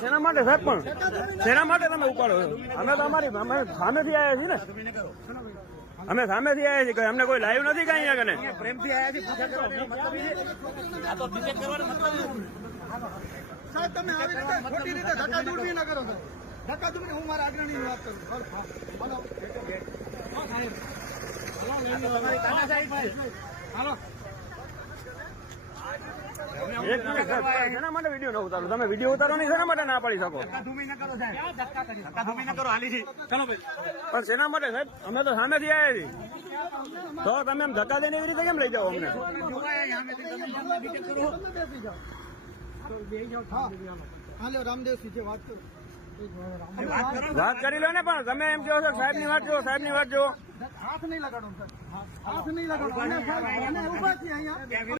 શેના માટે સાહેબ પણ શેના માટે તમે ઉપાડો છો? અમે તો અમારી સામેથી આવ્યા છીએ ને, અમે સામેથી આવ્યા છીએ, અમને કોઈ લાઈવ નથી કઈ આગળ પ્રેમથી આવ્યા છીએ. સાહેબ તમે આવી રીતે ખોટી રીતે ધક્કાધૂકી ના કરો. ધક્કાધૂકી હું મારા અગ્રણીની વાત કરું. એક મિનિટ શેના માટે વિડીયો ન ઉતારો? તમે વિડીયો ઉતારો નહીં, શેના માટે ના પાડી શકો? પણ શેના માટે સાહેબ? અમે તો સામેથી આવ્યા છીએ, તો તમે એમ ધક્કા દઈને એવી રીતે કેમ લઈ જાઓ અમને? હાલો રામદેવસિંહ છે, વાત કરો. વાત કરી લો ને, પણ તમે એમ કહો છો સાહેબ ની વાત જો, સાહેબ ની વાત જો. હાથ નહીં લગાડો, હાથ નહીં લગાડો. અમે ઉભા છીએ અહીંયા.